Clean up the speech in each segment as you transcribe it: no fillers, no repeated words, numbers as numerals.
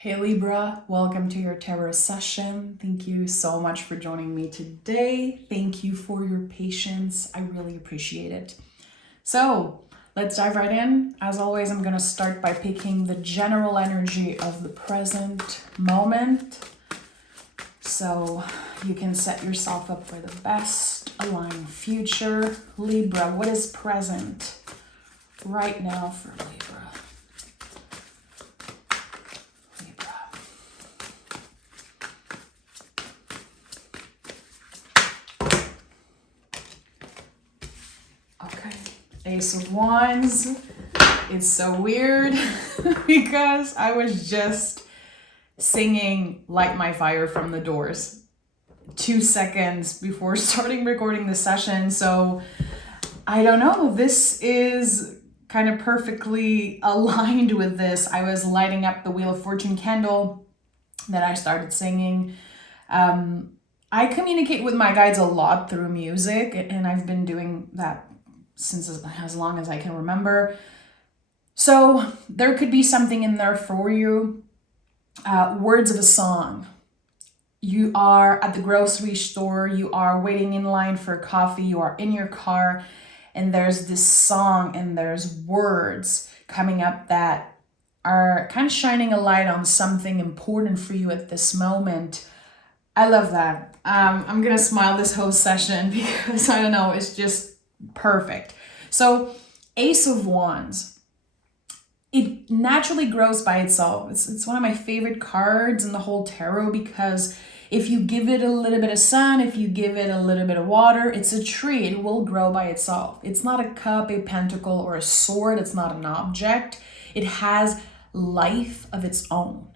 Hey Libra, welcome to your tarot session. Thank you so much for joining me today. Thank you for your patience. I really appreciate it. So let's dive right in. As always, I'm going to start by picking the general energy of the present moment so you can set yourself up for the best aligned future. Libra, what is present right now for Libra? Ace of Wands. It's so weird because I was just singing Light My Fire from the Doors 2 seconds before starting recording the session. So I don't know, this is kind of perfectly aligned with this. I was lighting up the Wheel of Fortune candle that I started singing. I communicate with my guides a lot through music, and I've been doing that since as long as I can remember. So there could be something in there for you. Words of a song. You are at the grocery store, you are waiting in line for coffee, you are in your car, and there's this song and there's words coming up that are kind of shining a light on something important for you at this moment. I love that. I'm gonna smile this whole session because I don't know, it's just perfect. So Ace of Wands, it naturally grows by itself. It's one of my favorite cards in the whole tarot because if you give it a little bit of sun, if you give it a little bit of water, it's a tree. It will grow by itself. It's not a cup, a pentacle, or a sword. It's not an object. It has life of its own.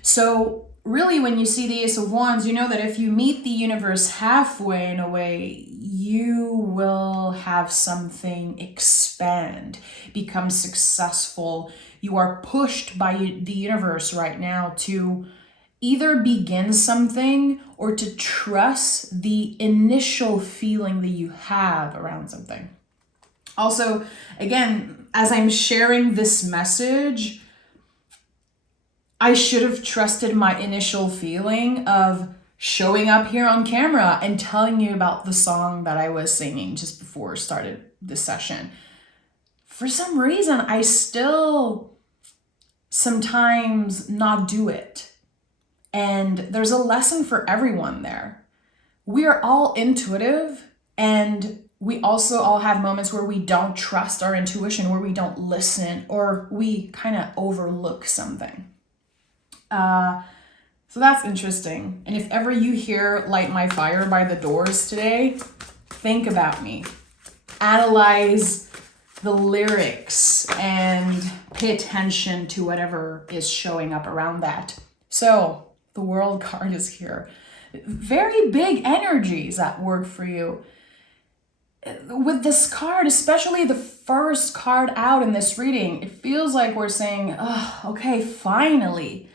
So really, when you see the Ace of Wands, you know that if you meet the universe halfway in a way, you will have something expand, become successful. You are pushed by the universe right now to either begin something or to trust the initial feeling that you have around something. Also, again, as I'm sharing this message, I should have trusted my initial feeling of showing up here on camera and telling you about the song that I was singing just before I started this session. For some reason, I still sometimes not do it. And there's a lesson for everyone there. We are all intuitive, and we also all have moments where we don't trust our intuition, where we don't listen, or we kind of overlook something. So that's interesting. And if ever you hear Light My Fire by the Doors today, think about me. Analyze the lyrics and pay attention to whatever is showing up around that. So the World card is here. Very big energies at work for you. With this card, especially the first card out in this reading, it feels like we're saying, oh, okay, finally,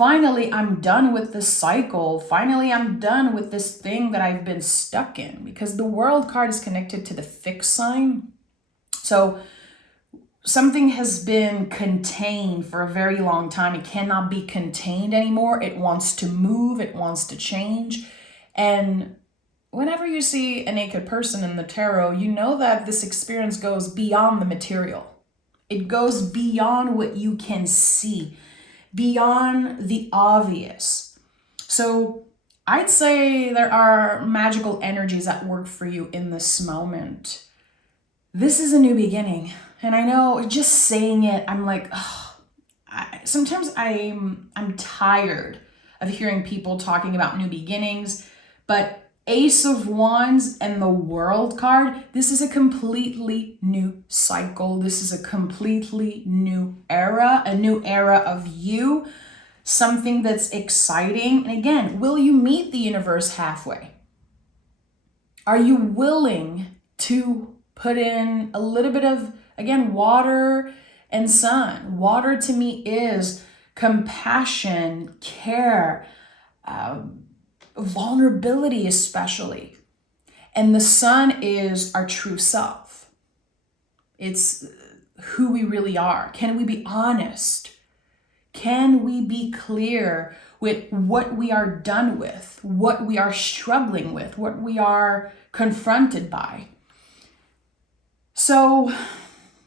I'm done with this cycle. Finally, I'm done with this thing that I've been stuck in, because the World card is connected to the fixed sign. So something has been contained for a very long time. It cannot be contained anymore. It wants to move. It wants to change. And whenever you see a naked person in the tarot, you know that this experience goes beyond the material. It goes beyond what you can see, beyond the obvious. So I'd say there are magical energies at work for you in this moment. This is a new beginning. And I know just saying it, I'm like, oh, sometimes I'm tired of hearing people talking about new beginnings, but Ace of Wands and the World card, this is a completely new cycle. This is a completely new era, a new era of you, something that's exciting. And again, will you meet the universe halfway? Are you willing to put in a little bit of, again, water and sun? Water to me is compassion, care, vulnerability especially. And the sun is our true self. It's who we really are. Can we be honest? Can we be clear with what we are done with, what we are struggling with, what we are confronted by? So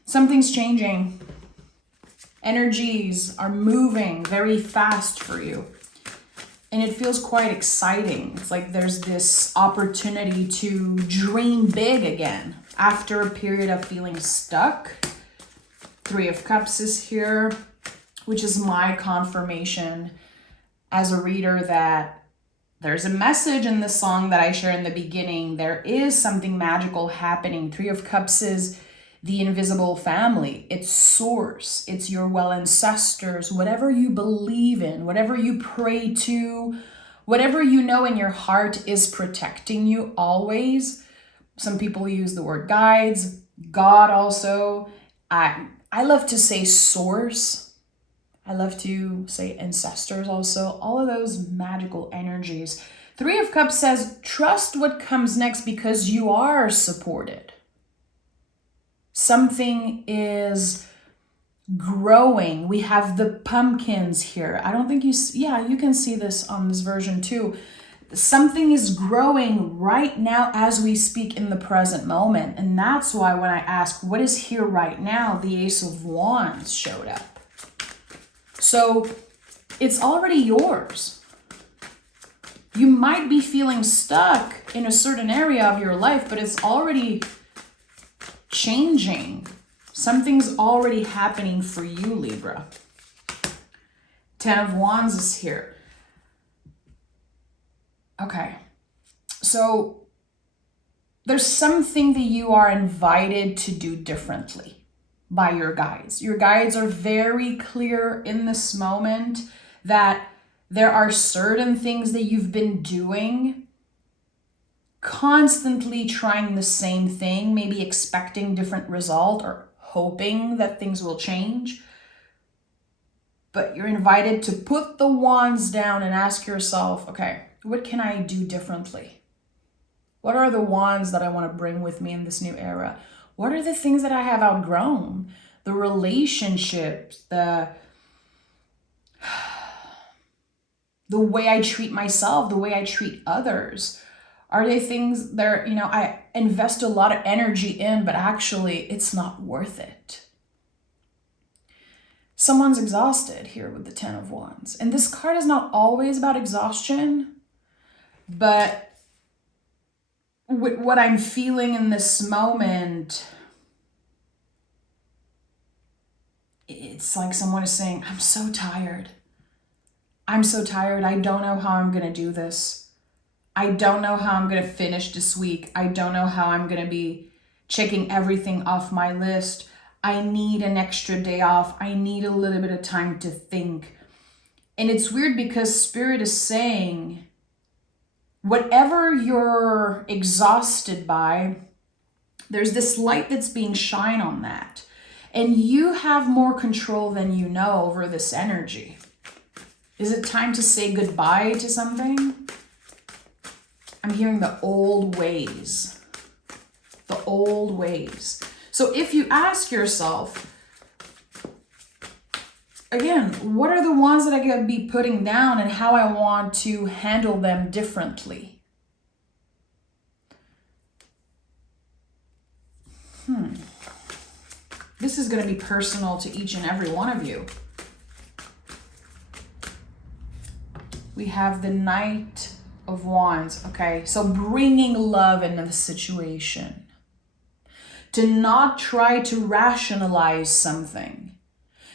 something's changing. Energies are moving very fast for you. And it feels quite exciting. It's like there's this opportunity to dream big again after a period of feeling stuck. 3 of Cups is here, which is my confirmation as a reader that there's a message in the song that I share in the beginning. There is something magical happening. 3 of Cups is the invisible family. It's source. It's your well ancestors, whatever you believe in, whatever you pray to, whatever you know in your heart is protecting you always. Some people use the word guides, God also. I love to say source. I love to say ancestors also. All of those magical energies. 3 of Cups says, trust what comes next because you are supported. Something is growing. We have the pumpkins here. I don't think you can see this on this version too. Something is growing right now as we speak in the present moment. And that's why when I ask, what is here right now? The Ace of Wands showed up. So it's already yours. You might be feeling stuck in a certain area of your life, but it's already changing. Something's already happening for you, Libra. 10 of Wands is here. Okay. So there's something that you are invited to do differently by your guides. Your guides are very clear in this moment that there are certain things that you've been doing, constantly trying the same thing, maybe expecting different result or hoping that things will change. But you're invited to put the wands down and ask yourself, okay, what can I do differently? What are the wands that I want to bring with me in this new era? What are the things that I have outgrown? The relationships, the way I treat myself, the way I treat others. Are they things that, I invest a lot of energy in, but actually it's not worth it? Someone's exhausted here with the 10 of Wands. And this card is not always about exhaustion, but with what I'm feeling in this moment, it's like someone is saying, I'm so tired. I'm so tired. I don't know how I'm going to do this. I don't know how I'm going to finish this week. I don't know how I'm going to be checking everything off my list. I need an extra day off. I need a little bit of time to think. And it's weird because Spirit is saying, whatever you're exhausted by, there's this light that's being shined on that. And you have more control than you know over this energy. Is it time to say goodbye to something? I'm hearing the old ways. The old ways. So if you ask yourself, again, what are the ones that I could be putting down and how I want to handle them differently? This is going to be personal to each and every one of you. We have the Knight of Wands. Okay, so bringing love into the situation. To not try to rationalize something.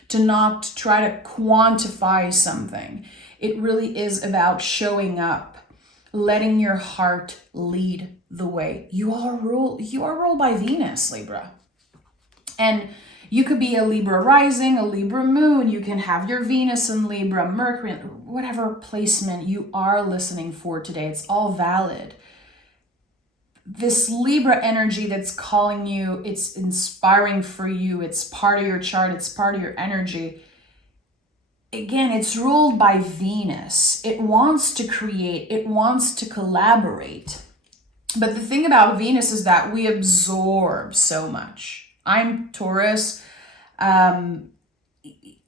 To not try to quantify something. It really is about showing up, letting your heart lead the way. You are ruled by Venus, Libra. And you could be a Libra rising, a Libra moon. You can have your Venus in Libra, Mercury, whatever placement you are listening for today. It's all valid. This Libra energy that's calling you, it's inspiring for you. It's part of your chart. It's part of your energy. Again, it's ruled by Venus. It wants to create. It wants to collaborate. But the thing about Venus is that we absorb so much. I'm Taurus. I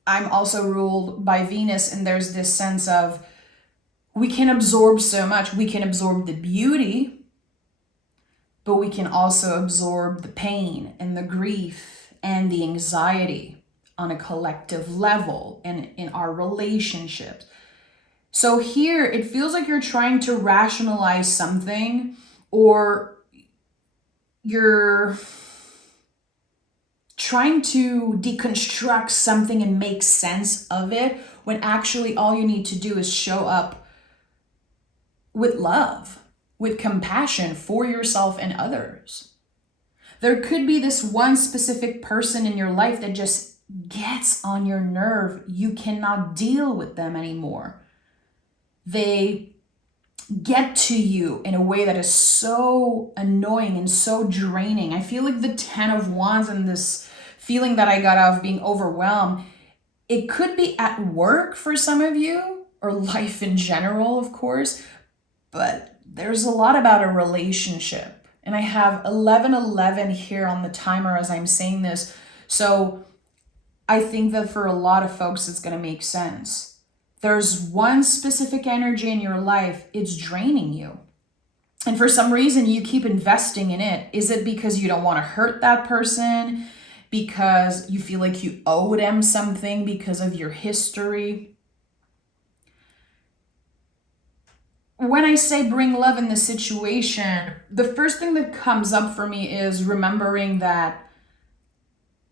I'm also ruled by Venus, and there's this sense of we can absorb so much. We can absorb the beauty, but we can also absorb the pain and the grief and the anxiety on a collective level and in our relationships. So here it feels like you're trying to rationalize something, or you're trying to deconstruct something and make sense of it, when actually all you need to do is show up with love, with compassion for yourself and others. There could be this one specific person in your life that just gets on your nerve. You cannot deal with them anymore. They get to you in a way that is so annoying and so draining. I feel like the 10 of Wands and this feeling that I got out of being overwhelmed, it could be at work for some of you, or life in general, of course, but there's a lot about a relationship. And I have 1111 here on the timer as I'm saying this. So I think that for a lot of folks, it's going to make sense. There's one specific energy in your life, it's draining you. And for some reason, you keep investing in it. Is it because you don't want to hurt that person? Because you feel like you owe them something because of your history? When I say bring love in the situation, the first thing that comes up for me is remembering that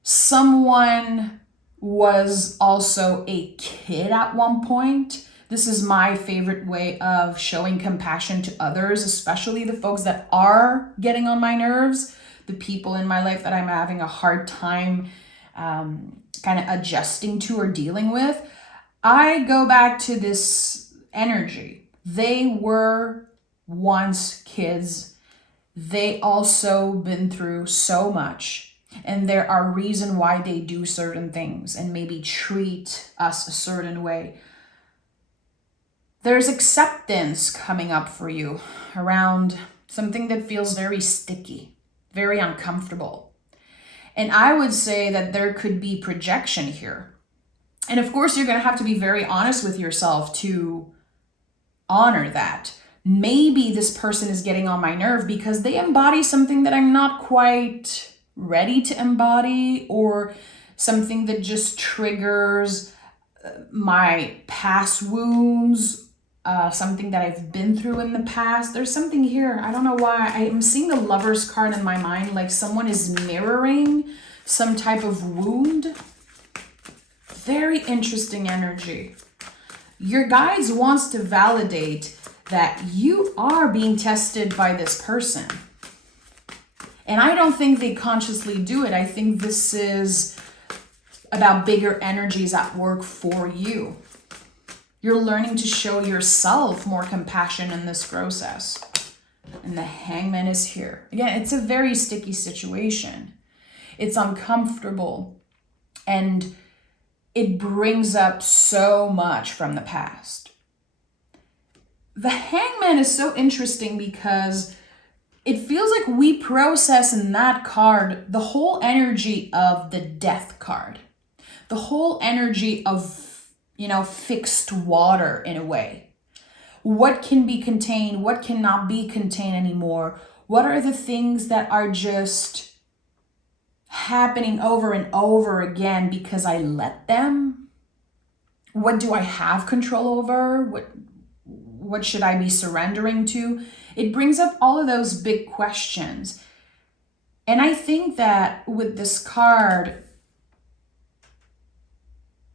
someone was also a kid at one point. This is my favorite way of showing compassion to others, especially the folks that are getting on my nerves, the people in my life that I'm having a hard time kind of adjusting to or dealing with. I go back to this energy. They were once kids. They also been through so much, and there are reasons why they do certain things and maybe treat us a certain way. There's acceptance coming up for you around something that feels very sticky, very uncomfortable. And I would say that there could be projection here. And of course, you're going to have to be very honest with yourself to honor that. Maybe this person is getting on my nerve because they embody something that I'm not quite ready to embody, or something that just triggers my past wounds, something that I've been through in the past. There's something here. I don't know why. I'm seeing the Lover's card in my mind, like someone is mirroring some type of wound. Very interesting energy. Your guides wants to validate that you are being tested by this person. And I don't think they consciously do it. I think this is about bigger energies at work for you. You're learning to show yourself more compassion in this process. And the Hangman is here. Again, it's a very sticky situation. It's uncomfortable. And it brings up so much from the past. The Hangman is so interesting because it feels like we process in that card the whole energy of the Death card. The whole energy of, fixed water in a way. What can be contained? What cannot be contained anymore? What are the things that are just happening over and over again because I let them? What do I have control over? What should I be surrendering to? It brings up all of those big questions. And I think that with this card,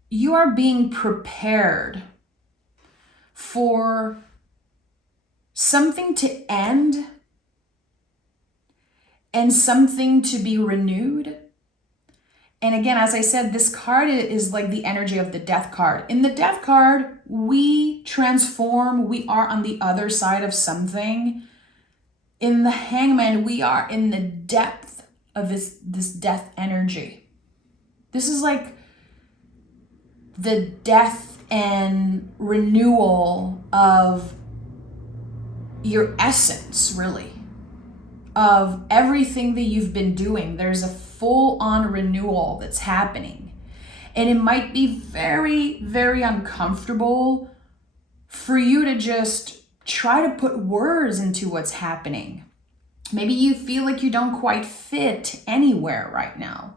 you are being prepared for something to end and something to be renewed. And again, as I said, this card is like the energy of the Death card. In the Death card, we transform, we are on the other side of something. In the Hangman, we are in the depth of this death energy. This is like the death and renewal of your essence, really, of everything that you've been doing. There's a full-on renewal that's happening. And it might be very, very uncomfortable for you to just try to put words into what's happening. Maybe you feel like you don't quite fit anywhere right now.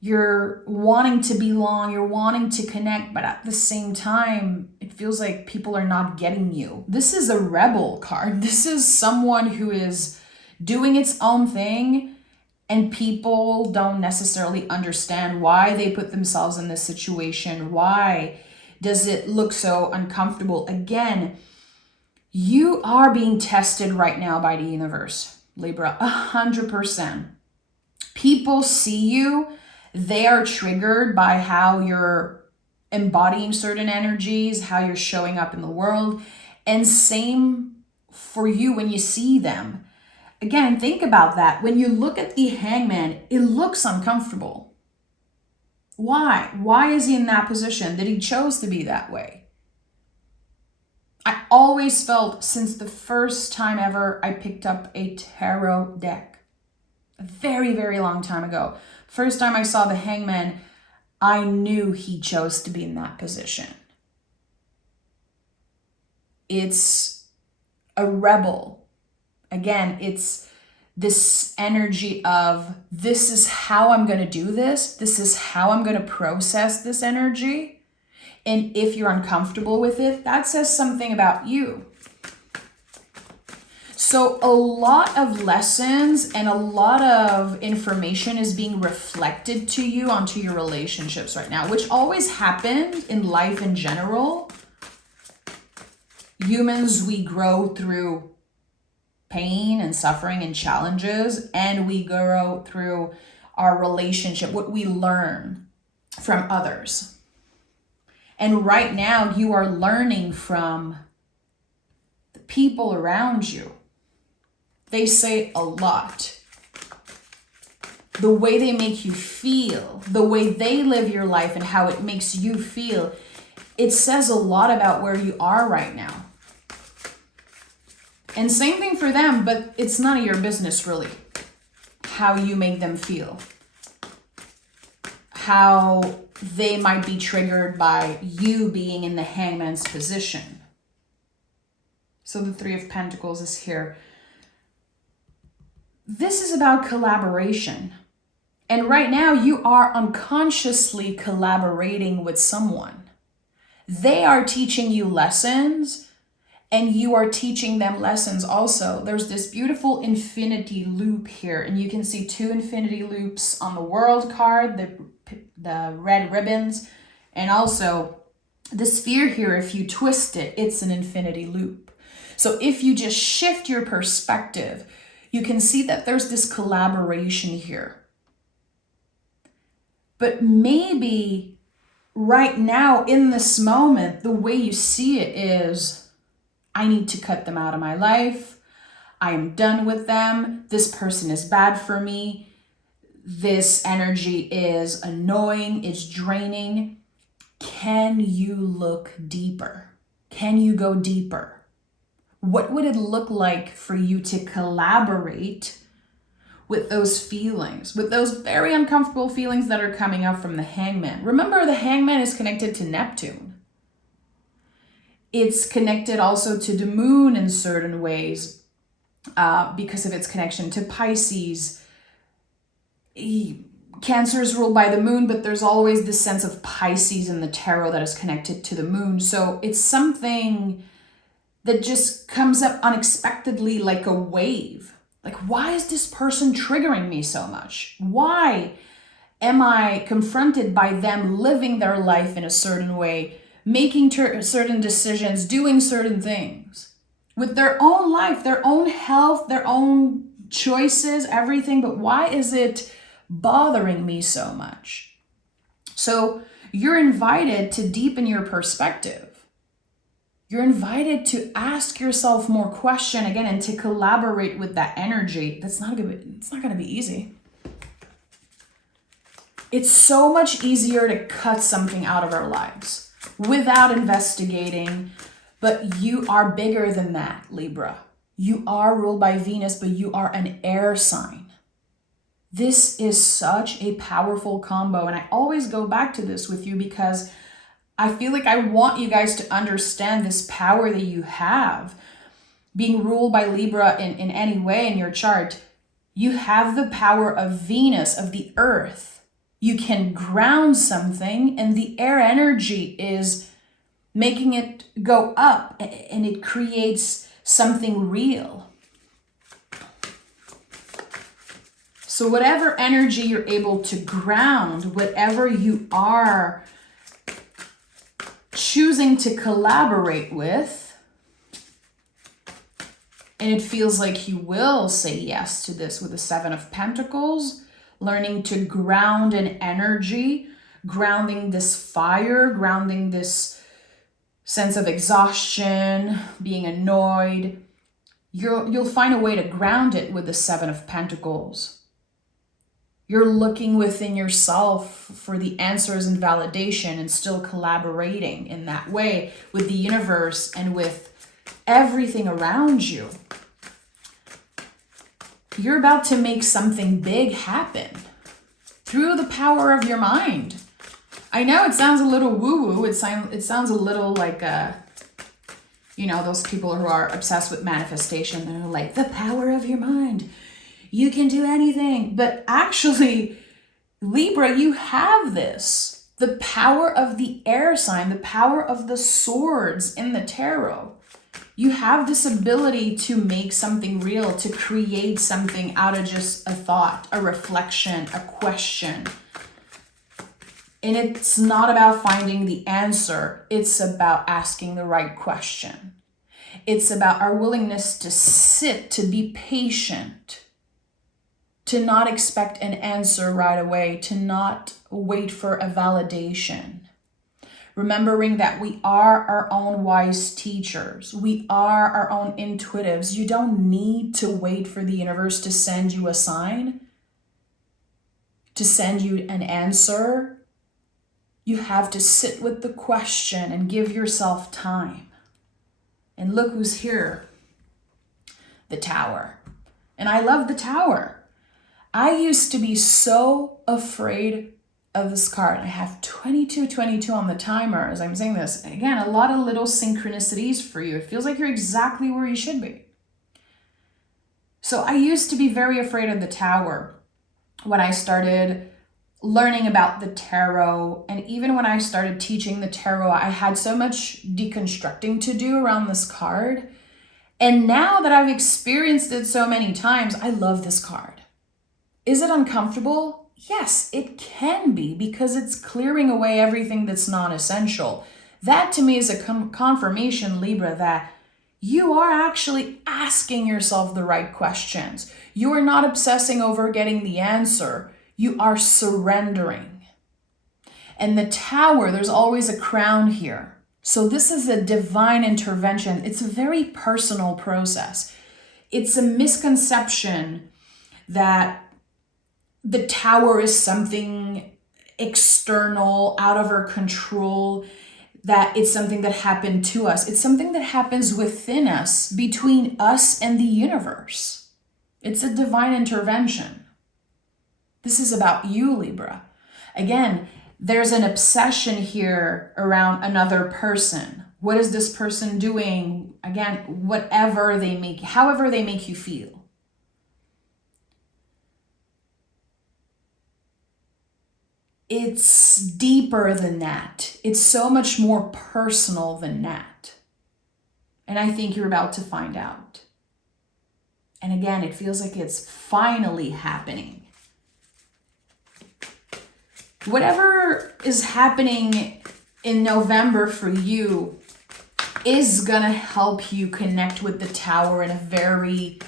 You're wanting to belong, you're wanting to connect, but at the same time, it feels like people are not getting you. This is a rebel card. This is someone who is doing its own thing, and people don't necessarily understand why they put themselves in this situation. Why does it look so uncomfortable? Again, you are being tested right now by the universe, Libra, 100%. People see you. They are triggered by how you're embodying certain energies, how you're showing up in the world. And same for you when you see them. Again, think about that. When you look at the Hangman, it looks uncomfortable. Why? Why is he in that position? That he chose to be that way? I always felt since the first time ever I picked up a tarot deck, a very, very long time ago. First time I saw the Hangman, I knew he chose to be in that position. It's a rebel. Again, it's this energy of, this is how I'm going to do this. This is how I'm going to process this energy. And if you're uncomfortable with it, that says something about you. So a lot of lessons and a lot of information is being reflected to you onto your relationships right now, which always happened in life in general. Humans, we grow through pain and suffering and challenges, and we grow through our relationship, what we learn from others. And right now you are learning from the people around you. They say a lot. The way they make you feel, the way they live your life and how it makes you feel, it says a lot about where you are right now. And same thing for them, but it's none of your business really, how you make them feel. How they might be triggered by you being in the Hangman's position. So the Three of Pentacles is here. This is about collaboration. And right now you are unconsciously collaborating with someone. They are teaching you lessons and you are teaching them lessons also. There's this beautiful infinity loop here, and you can see 2 infinity loops on the World card, the red ribbons, and also the sphere here. If you twist it, it's an infinity loop. So if you just shift your perspective, you can see that there's this collaboration here. But maybe right now in this moment, the way you see it is, I need to cut them out of my life. I am done with them. This person is bad for me. This energy is annoying, it's draining. Can you look deeper? Can you go deeper? What would it look like for you to collaborate with those feelings, with those very uncomfortable feelings that are coming up from the Hangman? Remember, the Hangman is connected to Neptune. It's connected also to the moon in certain ways because of its connection to Pisces. Cancer is ruled by the moon, but there's always this sense of Pisces in the tarot that is connected to the moon. So it's something that just comes up unexpectedly like a wave. Like, why is this person triggering me so much? Why am I confronted by them living their life in a certain way, making certain decisions, doing certain things with their own life, their own health, their own choices, everything? But why is it bothering me so much? So you're invited to deepen your perspective. You're invited to ask yourself more questions again and to collaborate with that energy. It's not going to be easy. It's so much easier to cut something out of our lives without investigating, but you are bigger than that, Libra. You are ruled by Venus, but you are an air sign. This is such a powerful combo. And I always go back to this with you because I feel like I want you guys to understand this power that you have. Being ruled by Libra in any way in your chart, you have the power of Venus, of the earth. You can ground something, and the air energy is making it go up, and it creates something real. So whatever energy you're able to ground, whatever you are choosing to collaborate with, and it feels like you will say yes to this with the Seven of Pentacles, learning to ground an energy, grounding this fire, grounding this sense of exhaustion, being annoyed. You'll find a way to ground it with the Seven of Pentacles. You're looking within yourself for the answers and validation and still collaborating in that way with the universe and with everything around you. You're about to make something big happen through the power of your mind. I know it sounds a little woo-woo. It sounds a little like, those people who are obsessed with manifestation. They're like, the power of your mind. You can do anything. But actually, Libra, you have this. The power of the air sign, the power of the swords in the tarot. You have this ability to make something real, to create something out of just a thought, a reflection, a question. And it's not about finding the answer. It's about asking the right question. It's about our willingness to sit, to be patient, to not expect an answer right away, to not wait for a validation. Remembering that we are our own wise teachers. We are our own intuitives. You don't need to wait for the universe to send you a sign, to send you an answer. You have to sit with the question and give yourself time. And look who's here. The Tower. And I love the Tower. I used to be so afraid of this card. I have 22 on the timer as I'm saying this. Again, a lot of little synchronicities for you. It feels like you're exactly where you should be. So I used to be very afraid of the Tower when I started learning about the tarot. And even when I started teaching the tarot, I had so much deconstructing to do around this card. And now that I've experienced it so many times, I love this card. Is it uncomfortable? Yes, it can be, because it's clearing away everything that's non-essential. That to me is a confirmation, Libra, that you are actually asking yourself the right questions. You are not obsessing over getting the answer. You are surrendering. And the Tower, there's always a crown here. So this is a divine intervention. It's a very personal process. It's a misconception that the Tower is something external, out of our control, that it's something that happened to us. It's something that happens within us, between us and the universe. It's a divine intervention. This is about you, Libra. Again, there's an obsession here around another person. What is this person doing? Again, however they make you feel. It's deeper than that. It's so much more personal than that. And I think you're about to find out. And again, it feels like it's finally happening. Whatever is happening in November for you is gonna help you connect with the Tower in a very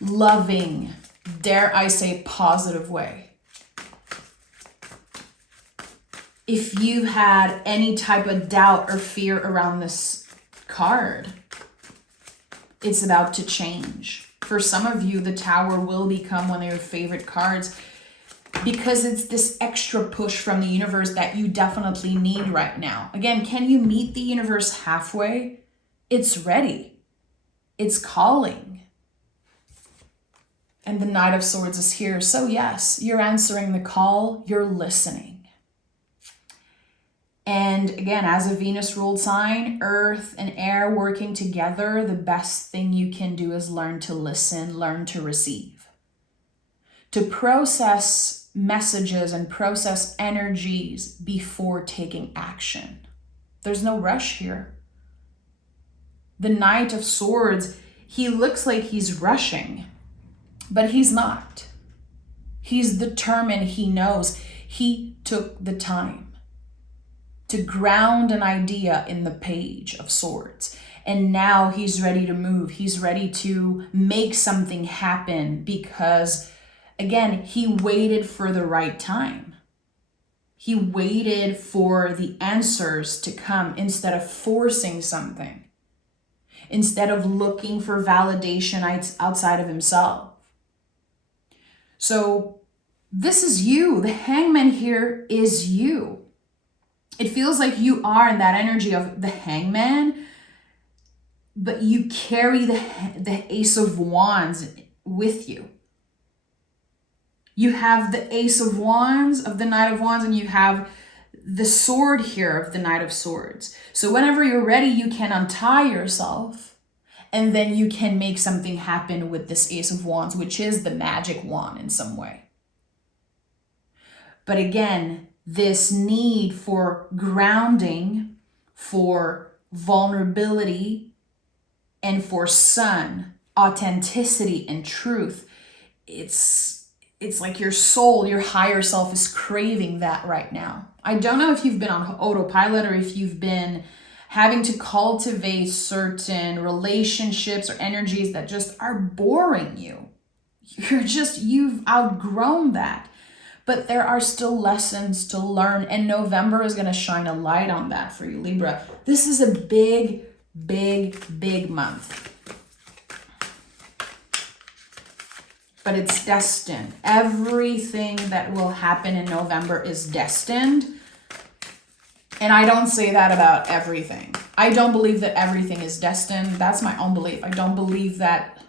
loving, dare I say, positive way. If you had any type of doubt or fear around this card, it's about to change. For some of you, the Tower will become one of your favorite cards because it's this extra push from the universe that you definitely need right now. Again, can you meet the universe halfway? It's ready. It's calling. And the Knight of Swords is here. So yes, you're answering the call, you're listening. And again, as a Venus-ruled sign, earth and air working together, the best thing you can do is learn to listen, learn to receive. To process messages and process energies before taking action. There's no rush here. The Knight of Swords, he looks like he's rushing, but he's not. He's determined, he knows. He took the time to ground an idea in the Page of Swords. And now he's ready to move. He's ready to make something happen because, again, he waited for the right time. He waited for the answers to come instead of forcing something, instead of looking for validation outside of himself. So this is you. The Hangman here is you. It feels like you are in that energy of the Hangman, but you carry the Ace of Wands with you. You have the Ace of Wands of the Knight of Wands, and you have the sword here of the Knight of Swords. So whenever you're ready, you can untie yourself, and then you can make something happen with this Ace of Wands, which is the magic wand in some way. But again, this need for grounding, for vulnerability, and for sun, authenticity, and truth, it's like your soul, your higher self is craving that right now. I don't know if you've been on autopilot or if you've been having to cultivate certain relationships or energies that just are boring you. You've outgrown that. But there are still lessons to learn, and November is going to shine a light on that for you, Libra. This is a big, big, big month. But it's destined. Everything that will happen in November is destined. And I don't say that about everything. I don't believe that everything is destined. That's my own belief. I don't believe that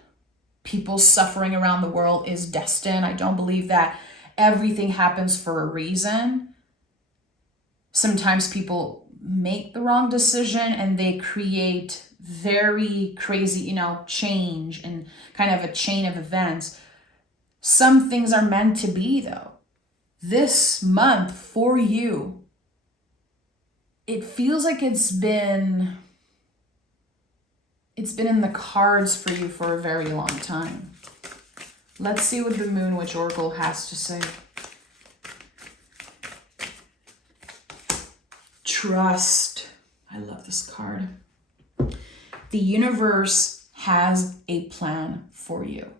people suffering around the world is destined. I don't believe that everything happens for a reason. Sometimes people make the wrong decision and they create very crazy, change and kind of a chain of events. Some things are meant to be, though. This month for you, it feels like it's been in the cards for you for a very long time. Let's see what the Moon Witch Oracle has to say. Trust. I love this card. The universe has a plan for you.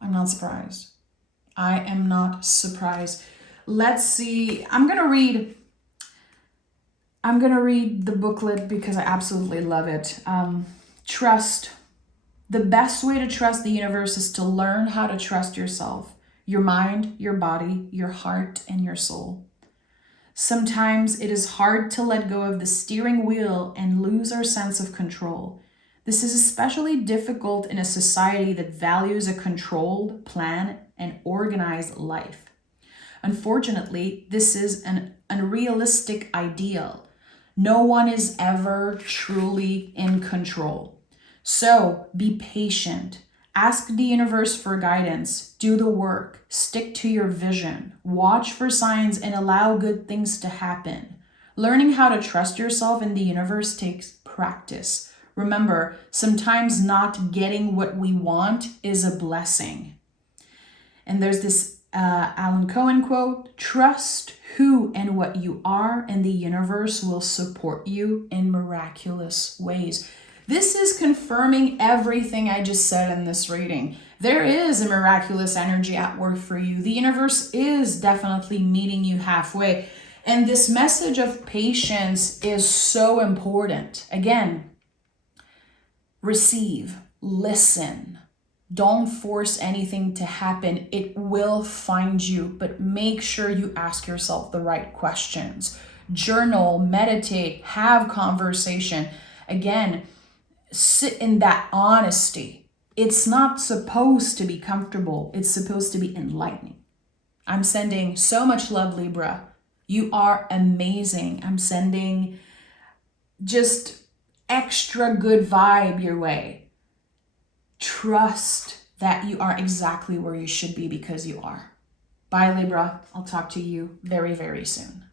I'm not surprised. I am not surprised. Let's see. I'm going to read the booklet because I absolutely love it. Trust. The best way to trust the universe is to learn how to trust yourself, your mind, your body, your heart, and your soul. Sometimes it is hard to let go of the steering wheel and lose our sense of control. This is especially difficult in a society that values a controlled, planned, and organized life. Unfortunately, this is an unrealistic ideal. No one is ever truly in control. So be patient. Ask the universe for guidance. Do the work. Stick to your vision. Watch for signs and allow good things to happen. Learning how to trust yourself and the universe takes practice. Remember, sometimes not getting what we want is a blessing. And there's this Alan Cohen quote, trust who and what you are, and the universe will support you in miraculous ways. This is confirming everything I just said in this reading. There is a miraculous energy at work for you. The universe is definitely meeting you halfway. And this message of patience is so important. Again, receive, listen. Don't force anything to happen. It will find you, but make sure you ask yourself the right questions. Journal, meditate, have conversation. Again, sit in that honesty. It's not supposed to be comfortable. It's supposed to be enlightening. I'm sending so much love, Libra. You are amazing. I'm sending just extra good vibe your way. Trust that you are exactly where you should be because you are. Bye, Libra. I'll talk to you very, very soon.